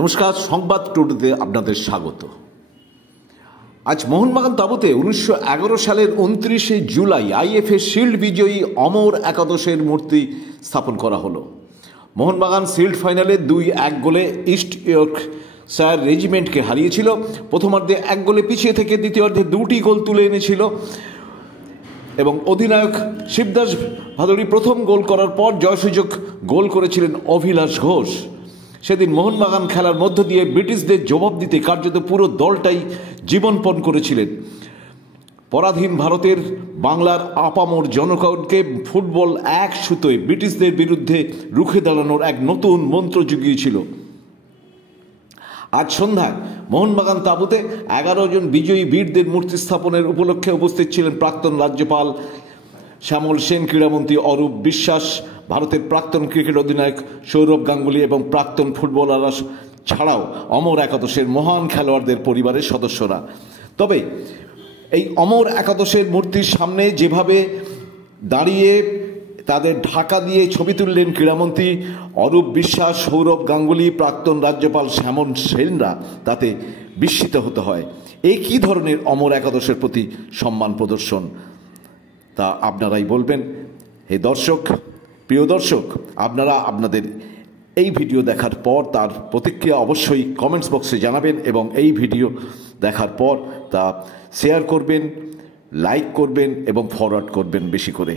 নমস্কার, সংবাদ টুডেতে আপনাদের স্বাগত। আজ মোহনবাগান তাঁবুতে 1911 সালের 29শে জুলাই আইএফএ শিল্ড বিজয়ী অমর একাদশের মূর্তি স্থাপন করা হলো। মোহনবাগান শিল্ড ফাইনালে 2-1 গোলে ইস্ট ইয়র্কশায়ার রেজিমেন্টকে হারিয়েছিল। প্রথমার্ধে 1 গোলে পিছিয়ে থেকে দ্বিতীয়ার্ধে 2টি গোল তুলে এনেছিল এবং অধিনায়ক শিবদাস ভাদুড়ী প্রথম গোল করার পর জয়সূচক গোল করেছিলেন অভিলাষ ঘোষ। সেদিন মোহনবাগান খেলার মধ্য দিয়ে ব্রিটিশদের জবাব দিতে কার্যত পুরো দলটাই জীবনপণ করেছিলেন। পরাধীন ভারতের বাংলার আপামর জনগণকে ফুটবল এক সুতোয় ব্রিটিশদের বিরুদ্ধে রুখে দাঁড়ানোর এক নতুন মন্ত্র জুগিয়েছিল। আজ সন্ধ্যায় মোহনবাগান তাঁবুতে 11 জন বিজয়ী বীরদের মূর্তি স্থাপনের উপলক্ষে উপস্থিত ছিলেন প্রাক্তন রাজ্যপাল শ্যামল সেন, ক্রীড়ামন্ত্রী অরূপ বিশ্বাস, ভারতের প্রাক্তন ক্রিকেট অধিনায়ক সৌরভ গাঙ্গুলি এবং প্রাক্তন ফুটবলাররা ছাড়াও অমর একাদশের মহান খেলোয়াড়দের পরিবারের সদস্যরা। তবে এই অমর একাদশের মূর্তির সামনে যেভাবে দাঁড়িয়ে তাদের ঢাকা দিয়ে ছবি তুললেন ক্রীড়ামন্ত্রী অরূপ বিশ্বাস, সৌরভ গাঙ্গুলি, প্রাক্তন রাজ্যপাল শ্যামল সেনরা, তাতে বিস্মিত হতে হয়। এই কী ধরনের অমর একাদশের প্রতি সম্মান প্রদর্শন, তা আপনারাই বলবেন। হে দর্শক, প্রিয় দর্শক, আপনারা আপনাদের এই ভিডিও দেখার পর তার প্রতিক্রিয়া অবশ্যই কমেন্টস বক্সে জানাবেন এবং এই ভিডিও দেখার পর তা শেয়ার করবেন, লাইক করবেন এবং ফরওয়ার্ড করবেন বেশি করে।